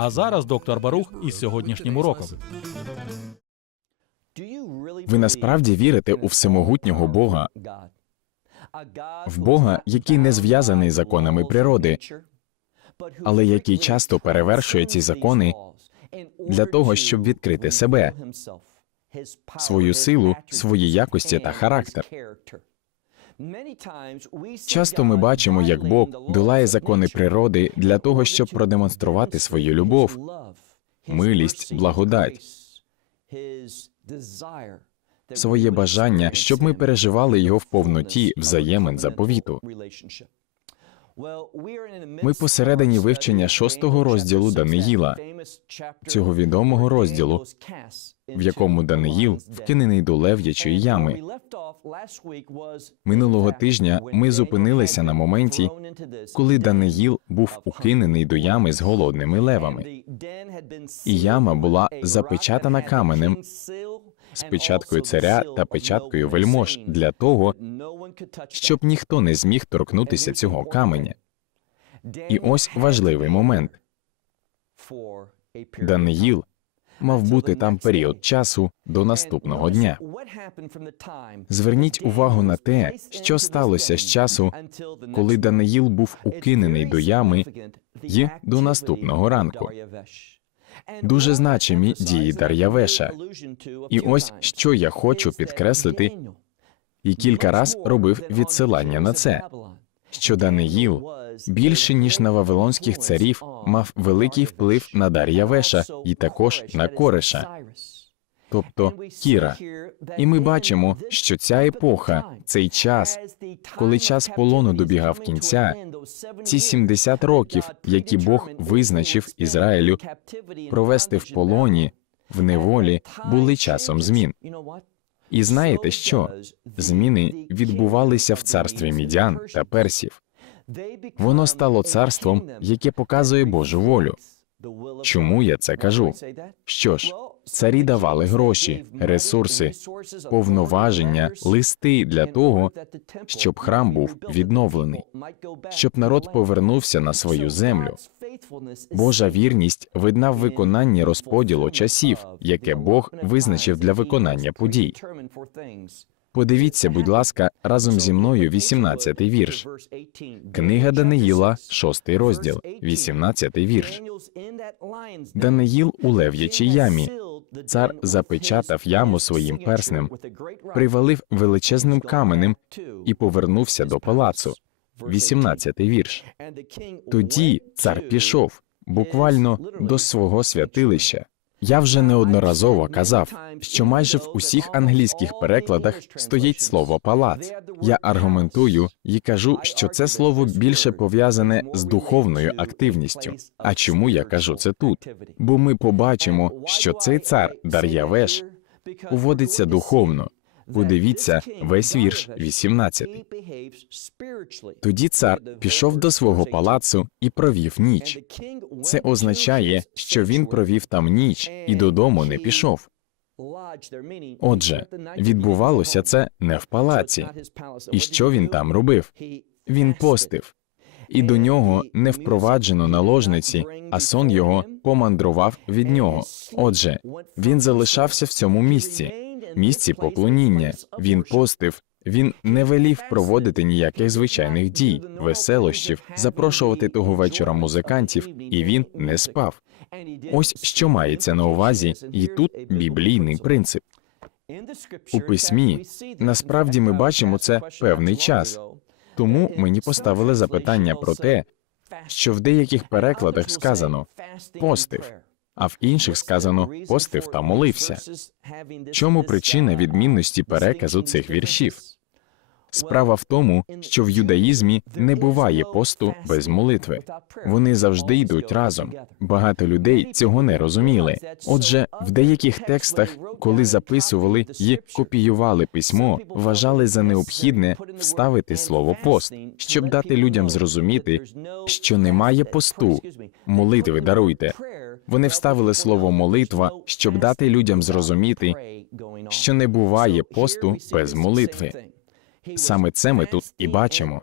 А зараз доктор Барух із сьогоднішнім уроком. Ви насправді вірите у всемогутнього Бога, в Бога, який не зв'язаний законами природи, але який часто перевершує ці закони для того, щоб відкрити себе, свою силу, свої якості та характер. Часто ми бачимо, як Бог долає закони природи для того, щоб продемонструвати свою любов, милість, благодать, своє бажання, щоб ми переживали його в повноті взаємин заповіту. Ми посередині вивчення шостого розділу Даниїла, цього відомого розділу, в якому Даниїл вкинений до лев'ячої ями. Минулого тижня ми зупинилися на моменті, коли Даниїл був укинений до ями з голодними левами. І яма була запечатана каменем з печаткою царя та печаткою вельмож для того, щоб ніхто не зміг торкнутися цього каменя. І ось важливий момент. Даниїл мав бути там період часу до наступного дня. Зверніть увагу на те, що сталося з часу, коли Даниїл був укинений до ями, й до наступного ранку. Дуже значимі дії Дар'явеша. І ось що я хочу підкреслити, і кілька раз робив відсилання на це, що Даниїл більше ніж на вавилонських царів мав великий вплив на Дар'явеша і також на Кореша, тобто Кіра. І ми бачимо, що ця епоха, цей час, коли час полону добігав кінця, ці 70 років, які Бог визначив Ізраїлю провести в полоні, в неволі, були часом змін. І знаєте що? Зміни відбувалися в царстві мідян та персів. Воно стало царством, яке показує Божу волю. Чому я це кажу? Що ж, царі давали гроші, ресурси, повноваження, листи для того, щоб храм був відновлений, щоб народ повернувся на свою землю. Божа вірність видна в виконанні розподілу часів, яке Бог визначив для виконання подій. Подивіться, будь ласка, разом зі мною 18-й вірш. Книга Даниїла, 6 розділ, 18-й вірш. Даниїл у лев'ячій ямі. Цар запечатав яму своїм перснем, привалив величезним каменем і повернувся до палацу. 18-й вірш. Тоді цар пішов буквально до свого святилища. Я вже неодноразово казав, що майже в усіх англійських перекладах стоїть слово палац. Я аргументую і кажу, що це слово більше пов'язане з духовною активністю. А чому я кажу це тут? Бо ми побачимо, що цей цар Дар'явеш уводиться духовно. Подивіться весь вірш 18. Тоді цар пішов до свого палацу і провів ніч. Це означає, що він провів там ніч і додому не пішов. Отже, відбувалося це не в палаці. І що він там робив? Він постив, і до нього не впроваджено наложниці, а сон його помандрував від нього. Отже, він залишався в цьому місці, місці поклоніння. Він постив. Він не велів проводити ніяких звичайних дій, веселощів, запрошувати того вечора музикантів, і він не спав. Ось що мається на увазі, і тут біблійний принцип. У письмі насправді ми бачимо це певний час, тому мені поставили запитання про те, що в деяких перекладах сказано постив, а в інших сказано постив та молився. Чому причина відмінності переказу цих віршів? Справа в тому, що в юдаїзмі не буває посту без молитви. Вони завжди йдуть разом. Багато людей цього не розуміли. Отже, в деяких текстах, коли записували і копіювали письмо, вважали за необхідне вставити слово пост, щоб дати людям зрозуміти, що немає посту, молитви даруйте. Вони вставили слово молитва, щоб дати людям зрозуміти, що не буває посту без молитви. Саме це ми тут і бачимо.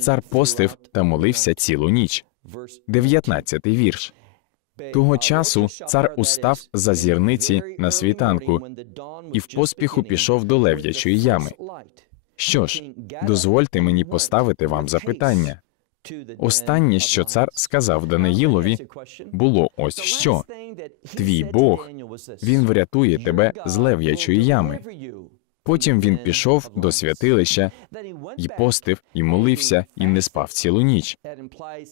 Цар постив та молився цілу ніч. 19 вірш. Того часу цар устав за зірниці на світанку і в поспіху пішов до лев'ячої ями. Що ж, дозвольте мені поставити вам запитання. Останнє, що цар сказав Даниїлові, було ось що: твій Бог, він врятує тебе з лев'ячої ями. Потім він пішов до святилища і постив, і молився, і не спав цілу ніч,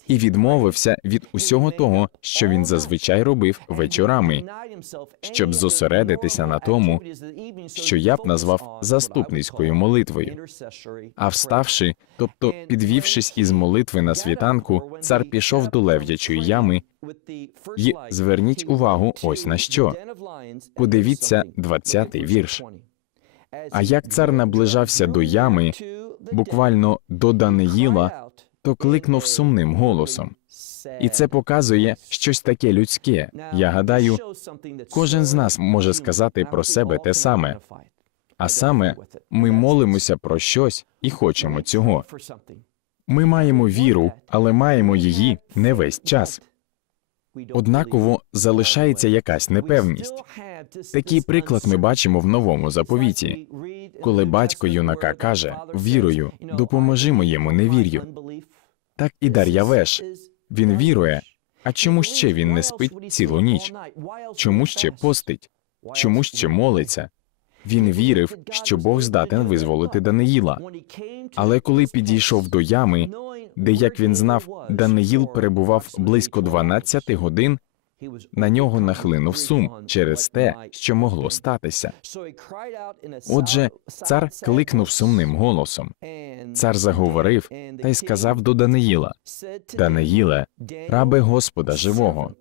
і відмовився від усього того, що він зазвичай робив вечорами, щоб зосередитися на тому, що я б назвав заступницькою молитвою. А вставши, тобто підвівшись із молитви на світанку, цар пішов до лев'ячої ями. І зверніть увагу ось на що. Подивіться 20-й вірш. А як цар наближався до ями, буквально до Даниїла, то кликнув сумним голосом. І це показує щось таке людське. Я гадаю, кожен з нас може сказати про себе те саме. А саме, ми молимося про щось і хочемо цього. Ми маємо віру, але маємо її не весь час. Однаково залишається якась непевність. Такий приклад ми бачимо в новому заповіті, коли батько юнака каже вірою, допоможи моєму невір'ю. Так і Дар'явеш. Він вірує. А чому ще він не спить цілу ніч? Чому ще постить? Чому ще молиться? Він вірив, що Бог здатен визволити Даниїла. Але коли підійшов до ями, де, як він знав, Даниїл перебував близько 12 годин, на нього нахлинув сум через те, що могло статися. Отже, цар кликнув сумним голосом. Цар заговорив та й сказав до Даниїла: Даниїле, рабе Господа живого.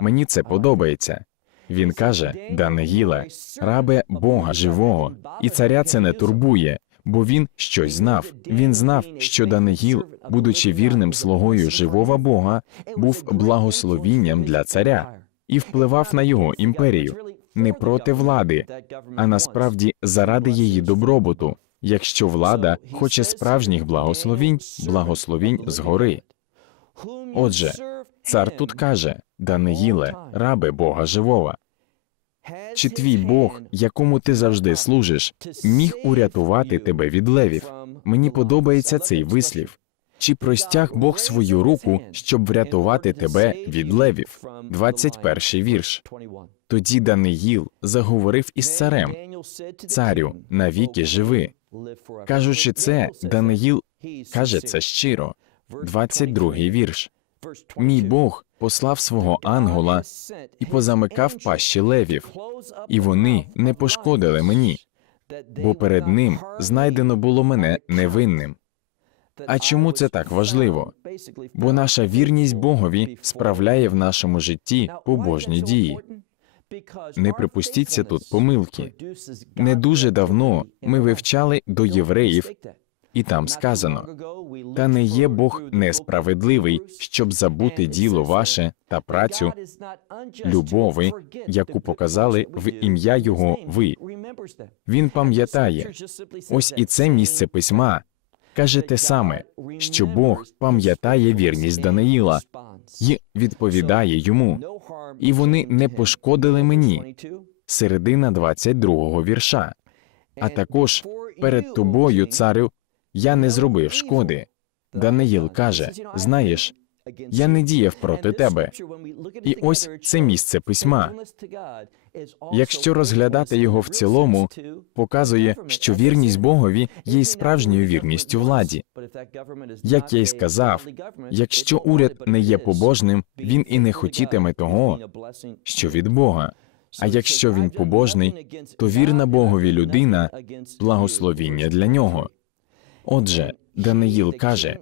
Мені це подобається. Він каже: Даниїле, рабе Бога живого, і царя це не турбує, бо він щось знав. Він знав, що Даниїл, будучи вірним слугою живого Бога, був благословінням для царя і впливав на його імперію не проти влади, а насправді заради її добробуту. Якщо влада хоче справжніх благословінь, благословінь згори. Отже, цар тут каже: Даниїле, рабе Бога живого. Чи твій Бог, якому ти завжди служиш, міг урятувати тебе від левів? Мені подобається цей вислів. Чи простяг Бог свою руку, щоб врятувати тебе від левів? 21 вірш. Тоді Даниїл заговорив із царем. Царю, навіки живи. Кажучи це, Даниїл каже це щиро. 22 вірш. Мій Бог послав свого ангела і позамикав пащі левів, і вони не пошкодили мені, бо перед ним знайдено було мене невинним. А чому це так важливо? Бо наша вірність Богові справляє в нашому житті побожні дії. Не припустіться тут помилки. Не дуже давно ми вивчали до євреїв, і там сказано: та не є Бог несправедливий, щоб забути діло ваше та працю любови, яку показали в ім'я Його ви. Він пам'ятає ось і це місце письма каже те саме, що Бог пам'ятає вірність Даниїла і відповідає йому, і вони не пошкодили мені. Середина 22-го вірша. А також перед тобою, царю, я не зробив шкоди. Даниїл каже: знаєш, я не діяв проти тебе. І ось це місце письма. Якщо розглядати його в цілому, показує, що вірність Богові є й справжньою вірністю владі. Як я й сказав, якщо уряд не є побожним, він і не хотітиме того, що від Бога. А якщо він побожний, то вірна Богові людина благословіння для нього. Отже, Даниїл каже: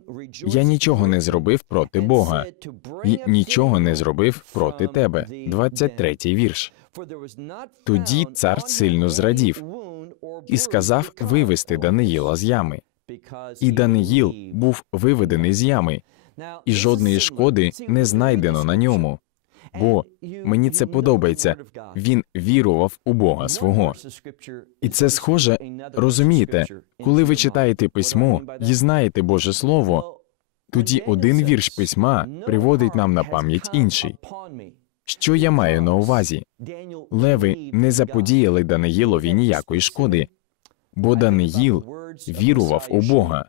Я нічого не зробив проти Бога, і нічого не зробив проти тебе. 23-й вірш. Тоді цар сильно зрадів І сказав вивести Даниїла з ями. І Даниїл був виведений з ями, і жодної шкоди не знайдено на ньому. Бо мені це подобається. Він вірував у Бога свого. І це схоже, розумієте, коли ви читаєте письмо і знаєте Боже Слово, тоді один вірш письма приводить нам на пам'ять інший. Що я маю на увазі? Леви не заподіяли Даниїлові ніякої шкоди, бо Даниїл вірував у Бога.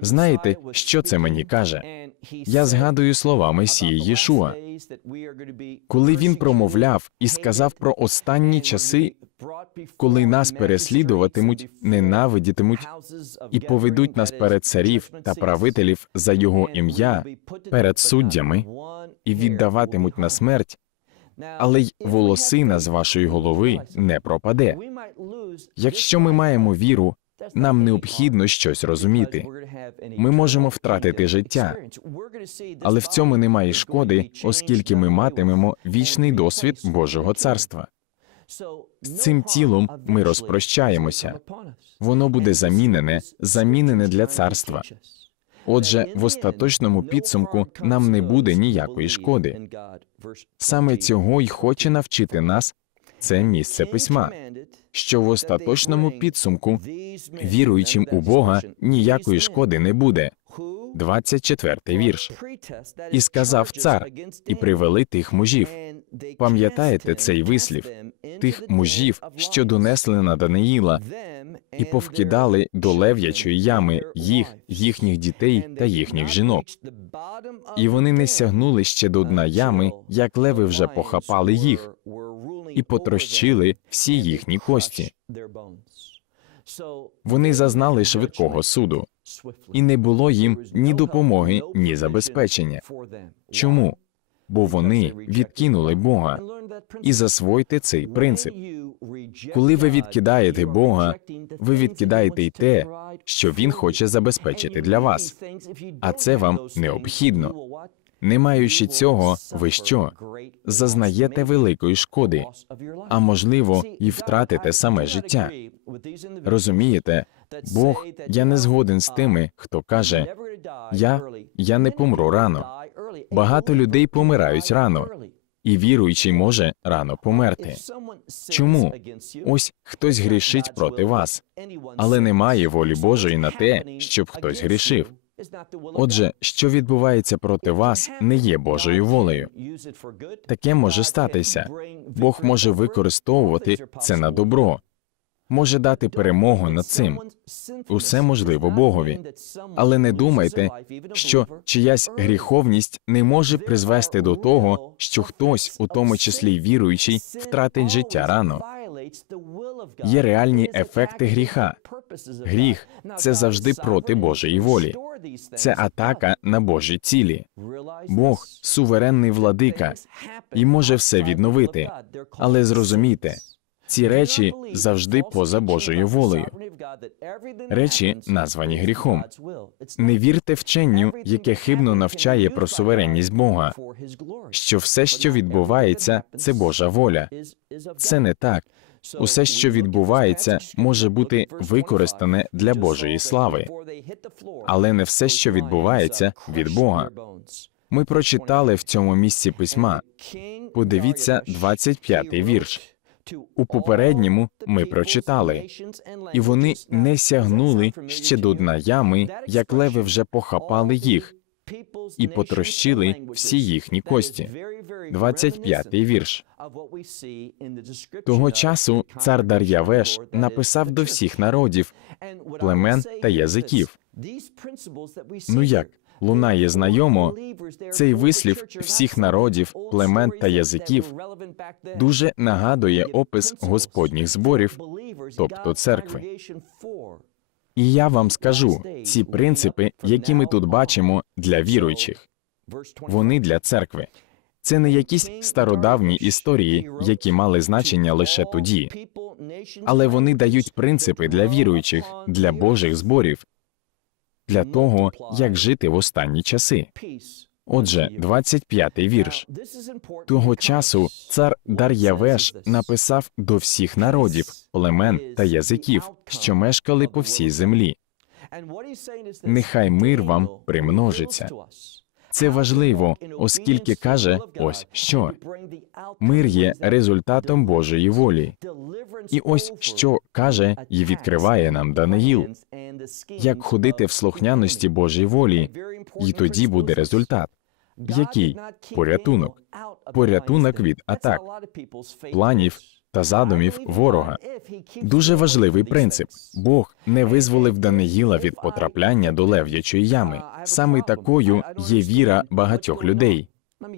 Знаєте, що це мені каже? Я згадую слова Месії Єшуа, коли він промовляв і сказав про останні часи, коли нас переслідуватимуть, ненавидітимуть і поведуть нас перед царів та правителів за його ім'я, перед суддями і віддаватимуть на смерть, але й волосина з вашої голови не пропаде. Якщо ми маємо віру, нам необхідно щось розуміти. Ми можемо втратити життя, але в цьому немає шкоди, оскільки ми матимемо вічний досвід Божого царства. З цим тілом ми розпрощаємося. Воно буде замінене, замінене для царства. Отже, в остаточному підсумку нам не буде ніякої шкоди. Саме цього й хоче навчити нас це місце письма, що в остаточному підсумку віруючим у Бога ніякої шкоди не буде. 24-й вірш. І сказав цар, і привели тих мужів. Пам'ятаєте цей вислів? Тих мужів, що донесли на Даниїла, і повкидали до лев'ячої ями їх, їхніх дітей та їхніх жінок. І вони не сягнули ще до дна ями, як леви вже похапали їх і потрощили всі їхні кості. Вони зазнали швидкого суду, і не було їм ні допомоги, ні забезпечення. Чому? Бо вони відкинули Бога. І засвойте цей принцип. Коли ви відкидаєте Бога, ви відкидаєте й те, що Він хоче забезпечити для вас. А це вам необхідно. Не маючи цього, ви що? Зазнаєте великої шкоди, а можливо, і втратите саме життя. Розумієте, Бог, я не згоден з тими, хто каже я, я не помру рано. Багато людей помирають рано, і віруючий може рано померти. Чому? Ось хтось грішить проти вас, але немає волі Божої на те, щоб хтось грішив. Отже, що відбувається проти вас, не є Божою волею. Таке може статися. Бог може використовувати це на добро, може дати перемогу над цим. Усе можливо Богові. Але не думайте, що чиясь гріховність не може призвести до того, що хтось, у тому числі й віруючий, втратить життя рано. Є реальні ефекти гріха. Гріх це завжди проти Божої волі. Це атака на Божі цілі. Бог суверенний владика і може все відновити. Але зрозумійте, ці речі завжди поза Божою волею. Речі, названі гріхом. Не вірте вченню, яке хибно навчає про суверенність Бога, що все, що відбувається, це Божа воля. Це не так. Усе, що відбувається, може бути використане для Божої слави, але не все, що відбувається, від Бога. Ми прочитали в цьому місці письма. Подивіться 25-й вірш. У попередньому ми прочитали, і вони не сягнули ще до дна ями, як леви вже похапали їх і потрощили всі їхні кості. 25-й вірш. Того часу цар Дар'явеш написав до всіх народів, племен та язиків. Ну як лунає знайомо, цей вислів всіх народів, племен та язиків дуже нагадує опис господніх зборів, тобто церкви. І я вам скажу ці принципи, які ми тут бачимо для віруючих, вони для церкви. Це не якісь стародавні історії, які мали значення лише тоді, але вони дають принципи для віруючих, для Божих зборів, для того, як жити в останні часи. Отже, 25-й вірш. Того часу цар Дар'явеш написав до всіх народів, племен та язиків, що мешкали по всій землі. Нехай мир вам примножиться. Це важливо, оскільки каже ось що мир є результатом Божої волі. І ось що каже і відкриває нам Даниїл, як ходити в слухняності Божій волі, і тоді буде результат. Який? Порятунок. Порятунок від атак, планів та задумів ворога. Дуже важливий принцип. Бог не визволив Даниїла від потрапляння до лев'ячої ями. Саме такою є віра багатьох людей.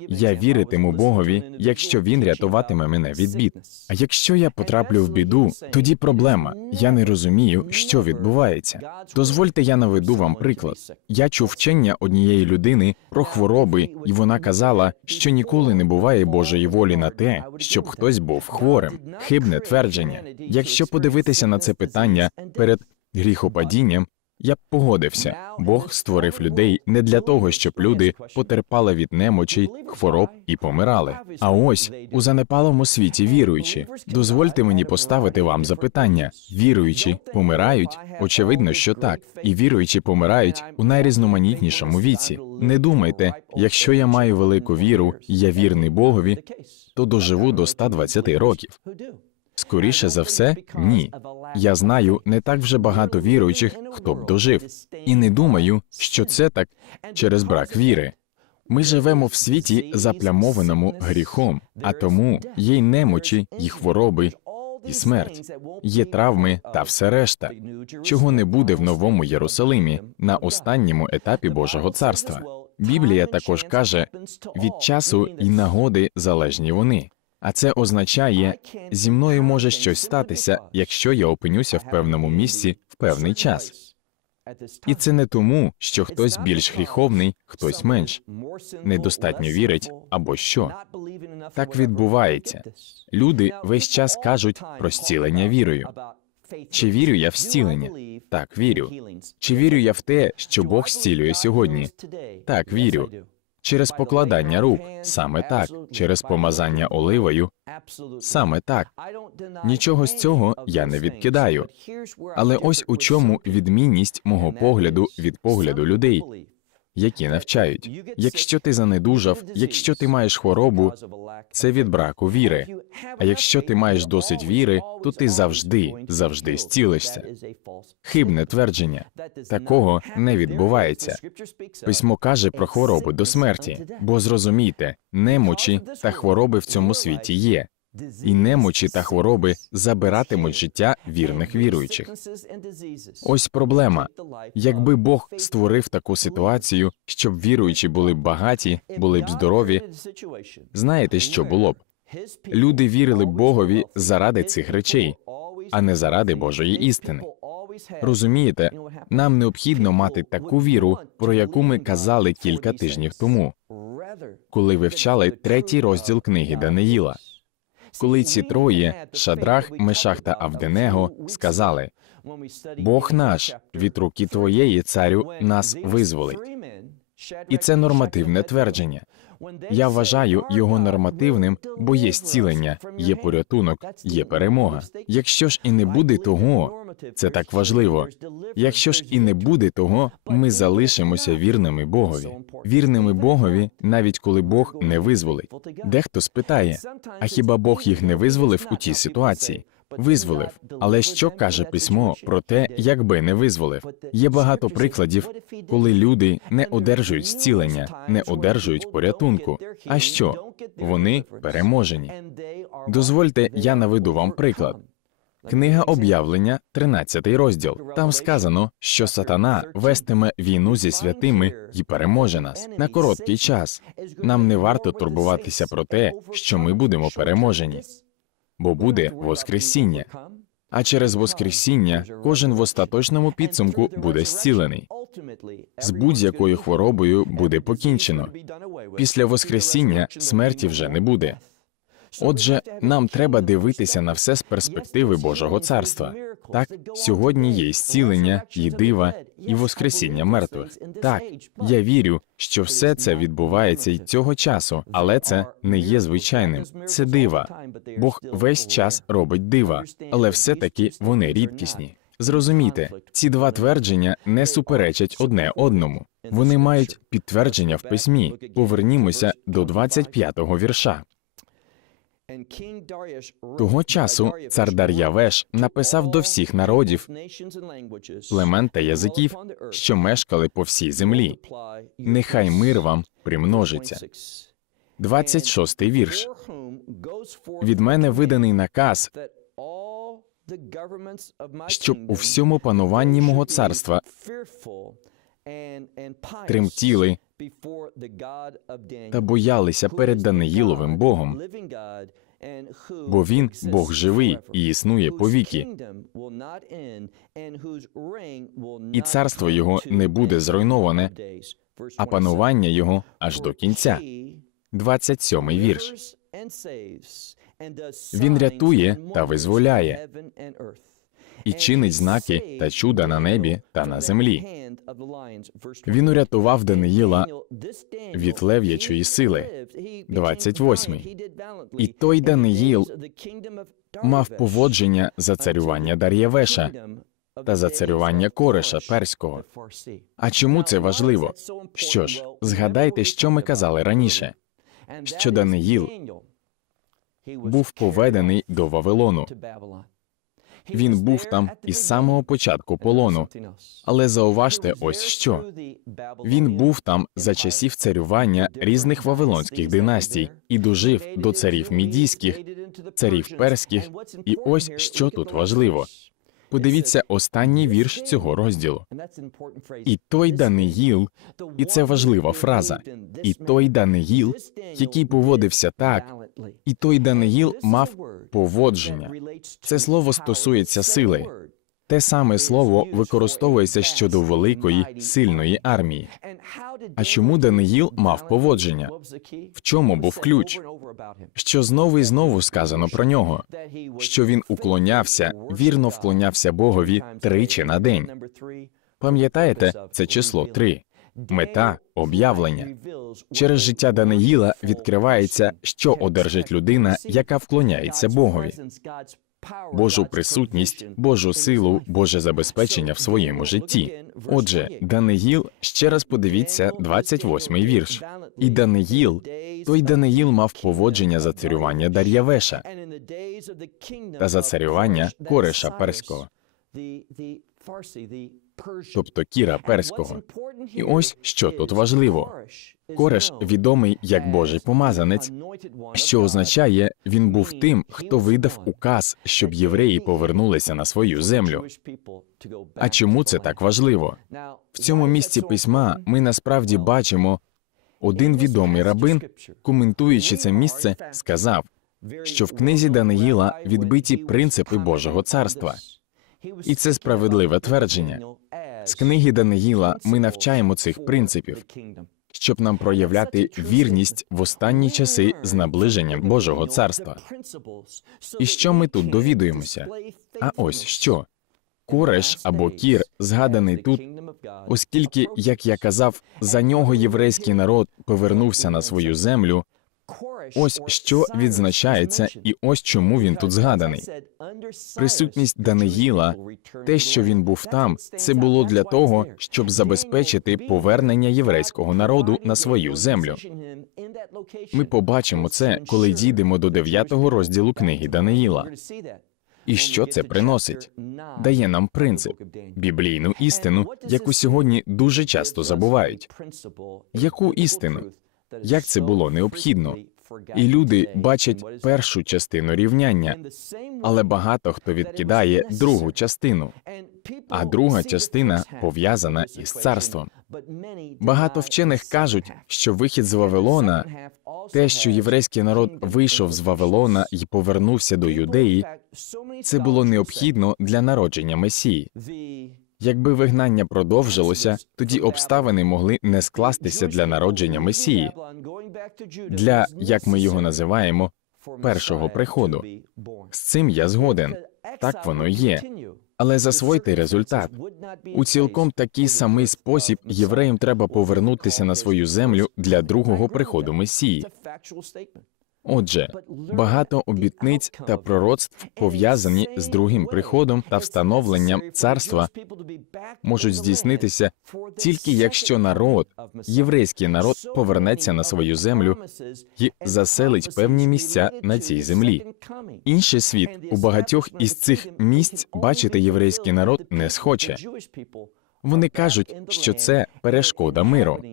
Я віритиму Богові, якщо він рятуватиме мене від бід. А якщо я потраплю в біду, тоді проблема. Я не розумію, що відбувається. Дозвольте, я наведу вам приклад. Я чув вчення однієї людини про хвороби, і вона казала, що ніколи не буває Божої волі на те, щоб хтось був хворим. Хибне твердження. Якщо подивитися на це питання перед гріхопадінням, я б погодився. Бог створив людей не для того, щоб люди потерпали від немочей, хвороб і помирали. А ось у занепалому світі віруючі. Дозвольте мені поставити вам запитання: віруючі помирають? Очевидно, що так, і віруючі помирають у найрізноманітнішому віці. Не думайте, якщо я маю велику віру, я вірний Богові, то доживу до 120 років. Скоріше за все, ні. Я знаю не так вже багато віруючих, хто б дожив, і не думаю, що це так через брак віри. Ми живемо в світі, заплямованому гріхом, а тому є й немочі, і хвороби, і смерть, є травми та все решта, чого не буде в новому Єрусалимі на останньому етапі Божого царства. Біблія також каже: від часу і нагоди залежні вони. А це означає, зі мною може щось статися, якщо я опинюся в певному місці в певний час. І це не тому, що хтось більш гріховний, хтось менш, недостатньо вірить або що. Так відбувається. Люди весь час кажуть про зцілення вірою. Чи вірю я в зцілення? Так, вірю. Чи вірю я в те, що Бог зцілює сьогодні? Так, вірю. Через покладання рук, саме так, через помазання оливою, саме так. Нічого з цього я не відкидаю. Але ось у чому відмінність мого погляду від погляду людей, які навчають. Якщо ти занедужав, якщо ти маєш хворобу, це від браку віри. А якщо ти маєш досить віри, то ти завжди, завжди зцілишся. Хибне твердження такого не відбувається. Письмо каже про хвороби до смерті, бо зрозумійте, немочі та хвороби в цьому світі є. І немочі та хвороби забиратимуть життя вірних віруючих. Ось проблема. Якби Бог створив таку ситуацію, щоб віруючі були б багаті, були б здорові, знаєте, що було б? Люди вірили Богові заради цих речей, а не заради Божої істини. Розумієте, нам необхідно мати таку віру, про яку ми казали кілька тижнів тому, коли вивчали третій розділ книги Даниїла. Коли ці троє Шадрах, Мешах та Авденего сказали: Бог наш від руки твоєї, царю, нас визволить. І це нормативне твердження. Я вважаю його нормативним, бо є зцілення, є порятунок, є перемога. Якщо ж і не буде того, це так важливо. Якщо ж і не буде того, ми залишимося вірними Богові, вірними Богові, навіть коли Бог не визволить. Дехто спитає: а хіба Бог їх не визволив у тій ситуації? Визволив, але що каже письмо про те, якби не визволив? Є багато прикладів, коли люди не одержують зцілення, не одержують порятунку. А що? Вони переможені. Дозвольте, я наведу вам приклад. Книга об'явлення, 13 розділ. Там сказано, що сатана вестиме війну зі святими і переможе нас на короткий час. Нам не варто турбуватися про те, що ми будемо переможені, бо буде Воскресіння. А через Воскресіння кожен в остаточному підсумку буде зцілений. З будь-якою хворобою буде покінчено. Після Воскресіння смерті вже не буде. Отже, нам треба дивитися на все з перспективи Божого царства. Так, сьогодні є зцілення, і дива, і воскресіння мертвих. Так, я вірю, що все це відбувається й цього часу, але це не є звичайним. Це дива. Бог весь час робить дива, але все-таки вони рідкісні. Зрозумійте, ці два твердження не суперечать одне одному. Вони мають підтвердження в письмі. Повернімося до 25-го вірша. Того часу цар Дар'явеш написав до всіх народів, племен та язиків, що мешкали по всій землі. Нехай мир вам примножиться. 26-й вірш. Від мене виданий наказ, щоб у всьому пануванні мого царства тремтіли та боялися перед Даниїловим Богом, бо він Бог живий і існує повіки, і царство його не буде зруйноване, а панування його аж до кінця. 27-й вірш. Він рятує та визволяє, І чинить знаки та чуда на небі та на землі. Він урятував Даниїла від лев'ячої сили. 28-й. І той Даниїл мав поводження за царювання Дар'явеша та за царювання Кореша Перського. А чому це важливо? Що ж, згадайте, що ми казали раніше, що Даниїл був поведений до Вавилону. Він був там із самого початку полону. Але зауважте ось що. Він був там за часів царювання різних вавилонських династій і дожив до царів мідійських, царів перських. І ось що тут важливо. Подивіться останній вірш цього розділу. І той Даниїл, і це важлива фраза. І той Даниїл, який поводився так, і той Даниїл мав поводження. Це слово стосується сили. Те саме слово використовується щодо великої сильної армії. А чому Даниїл мав поводження? В чому був ключ? Що знову і знову сказано про нього? Що він уклонявся, вірно вклонявся Богові тричі на день. Пам'ятаєте, це число три. Мета об'явлення. Через життя Даниїла відкривається, що одержить людина, яка вклоняється Богові. Божу присутність, Божу силу, Боже забезпечення в своєму житті. Отже, Даниїл, ще раз подивіться, 28-й вірш. І Даниїл, той Даниїл мав поводження за царювання Дар'явеша та за царювання Кореша Перського, тобто Кіра Перського. І ось що тут важливо. Кореш відомий як Божий помазанець, що означає, він був тим, хто видав указ, щоб євреї повернулися на свою землю. А чому це так важливо? В цьому місці письма ми насправді бачимо один відомий рабин, коментуючи це місце, сказав, що в книзі Даниїла відбиті принципи Божого царства. І це справедливе твердження. З книги Даниїла ми навчаємо цих принципів, щоб нам проявляти вірність в останні часи з наближенням Божого царства. І що ми тут довідуємося? А ось що Кореш або Кір згаданий тут, оскільки, як я казав, за нього єврейський народ повернувся на свою землю. Ось що відзначається, і ось чому він тут згаданий. Присутність Даниїла, те, що він був там, це було для того, щоб забезпечити повернення єврейського народу на свою землю. Ми побачимо це, коли дійдемо до 9 розділу книги Даниїла. І що це приносить? Дає нам принцип, біблійну істину, яку сьогодні дуже часто забувають. Яку істину? Як це було необхідно? І люди бачать першу частину рівняння, але багато хто відкидає другу частину, а друга частина пов'язана із царством. Багато вчених кажуть, що вихід з Вавилона, те, що єврейський народ вийшов з Вавилона і повернувся до юдеї, це було необхідно для народження Месії. Якби вигнання продовжилося, тоді обставини могли не скластися для народження Месії. для, як ми його називаємо, першого приходу. З цим я згоден. Так воно є. Але засвойте результат. У цілком такий самий спосіб євреям треба повернутися на свою землю для другого приходу Месії. Отже, багато обітниць та пророцтв пов'язані з другим приходом та встановленням царства можуть здійснитися тільки якщо народ, єврейський народ, повернеться на свою землю і заселить певні місця на цій землі. Інший світ у багатьох із цих місць бачити єврейський народ не схоче. Вони кажуть, що це перешкода миру.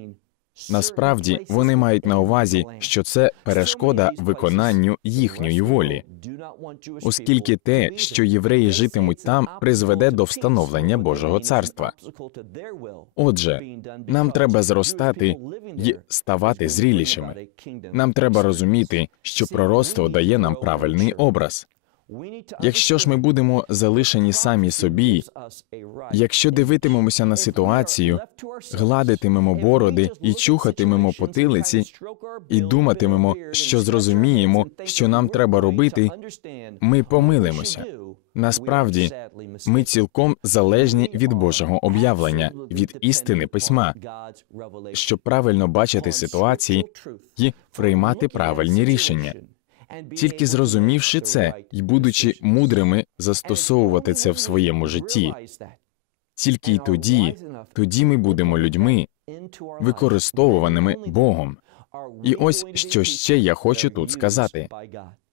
Насправді вони мають на увазі, що це перешкода виконанню їхньої волі, оскільки те, що євреї житимуть там, призведе до встановлення Божого царства. Отже, нам треба зростати і ставати зрілішими. Нам треба розуміти, що пророцтво дає нам правильний образ. Якщо ж ми будемо залишені самі собі, якщо дивитимемося на ситуацію, гладитимемо бороди і чухатимемо потилиці, і думатимемо, що зрозуміємо, що нам треба робити, ми помилимося. Насправді, ми цілком залежні від Божого об'явлення, від істини письма, щоб правильно бачити ситуації і приймати правильні рішення. Тільки зрозумівши це і будучи мудрими застосовувати це в своєму житті, тільки й тоді, тоді ми будемо людьми, використовуваними Богом. І ось що ще я хочу тут сказати.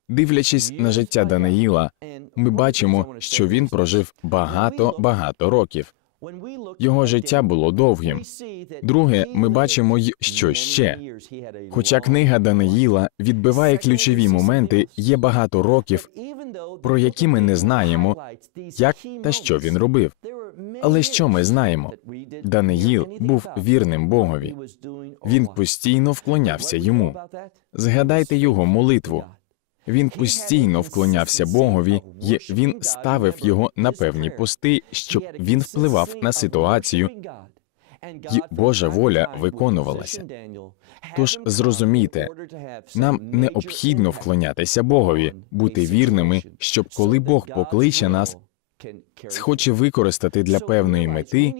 Дивлячись на життя Даниїла, ми бачимо, що він прожив багато багато років. Його життя було довгим. Друге, ми бачимо й що ще. Хоча книга Даниїла відбиває ключові моменти, є багато років, про які ми не знаємо, як та що він робив. Але що ми знаємо? Даниїл був вірним Богові. Він постійно вклонявся йому. Згадайте його молитву. Він постійно вклонявся Богові, і він ставив його на певні пости, щоб він впливав на ситуацію, і Божа воля виконувалася. Тож зрозумійте, нам необхідно вклонятися Богові, бути вірними, щоб коли Бог покличе нас, схоче використати для певної мети,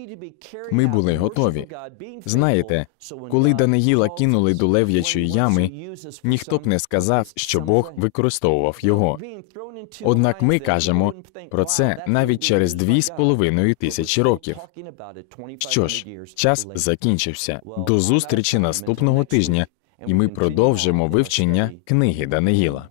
ми були готові. Знаєте, коли Даниїла кинули до лев'ячої ями, ніхто б не сказав, що Бог використовував його. Однак ми кажемо про це навіть через дві з половиною тисячі років. Що ж, час закінчився. До зустрічі наступного тижня, і ми продовжимо вивчення книги Даниїла.